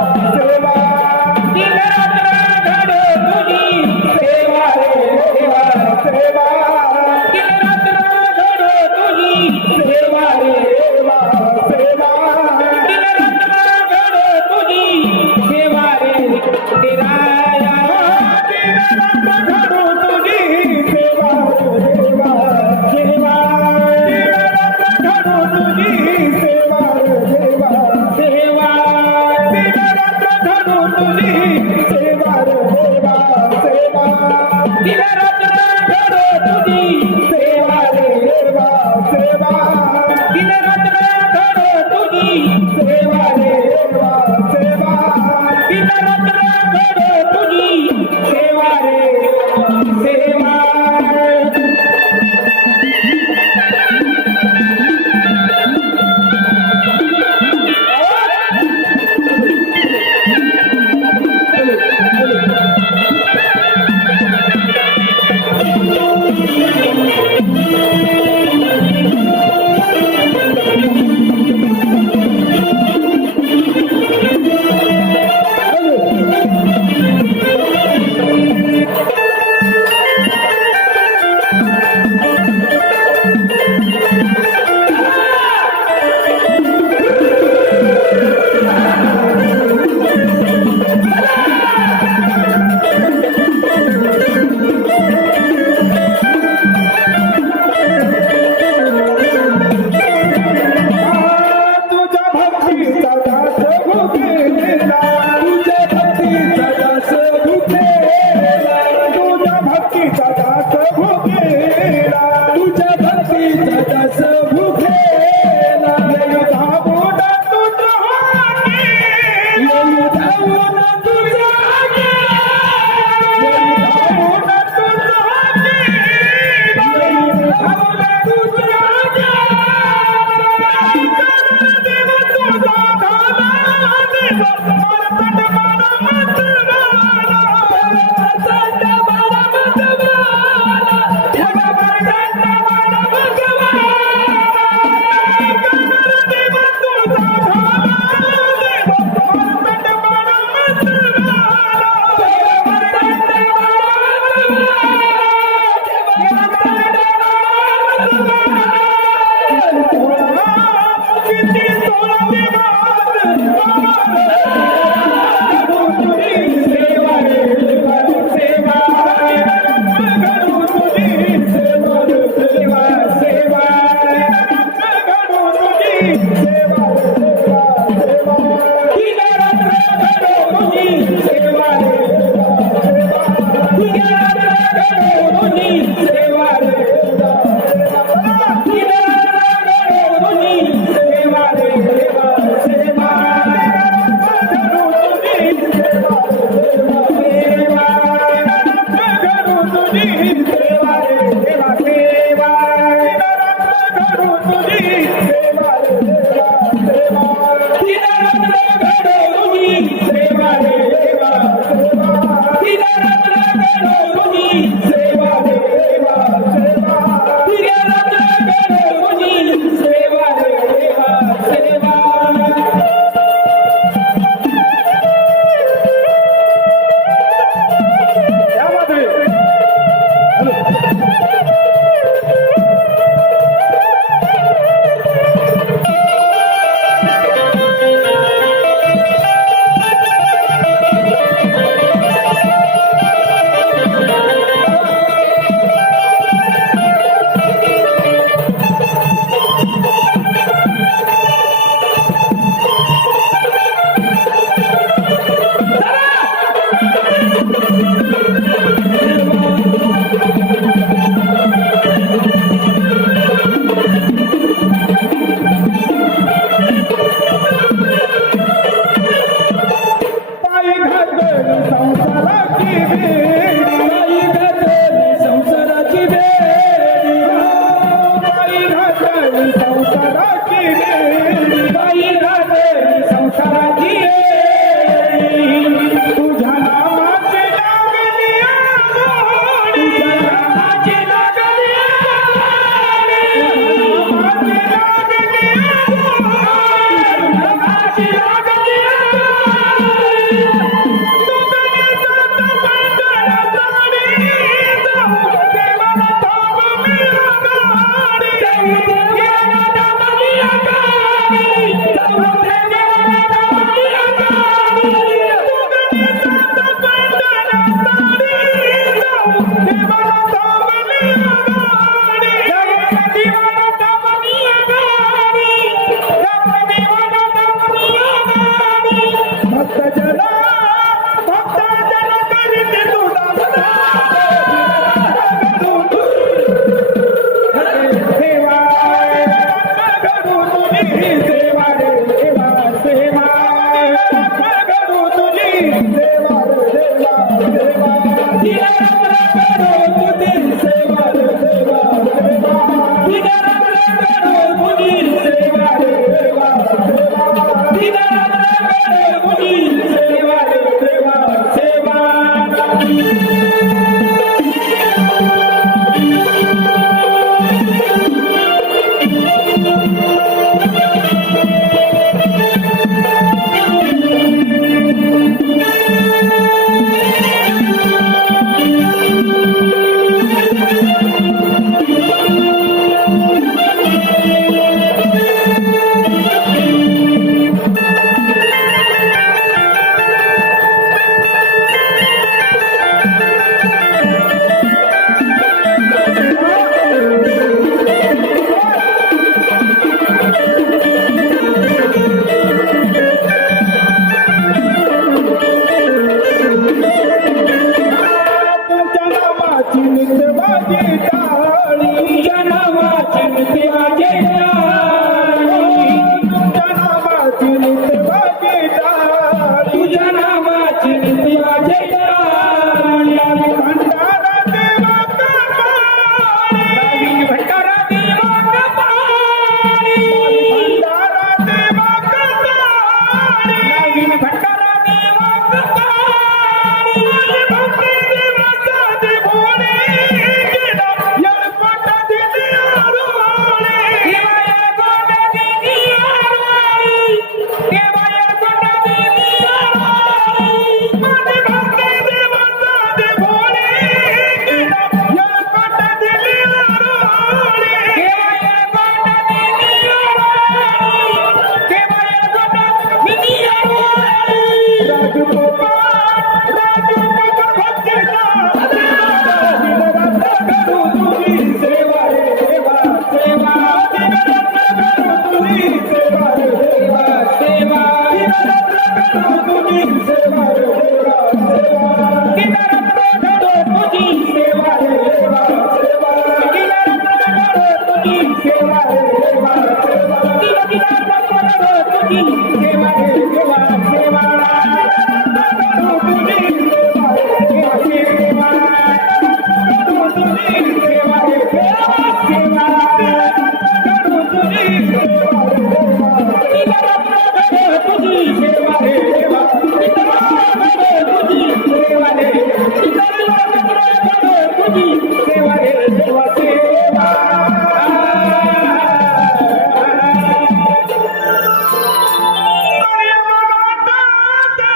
se va. Oh, Cali, नावाची प्याजे ಸೇವಾ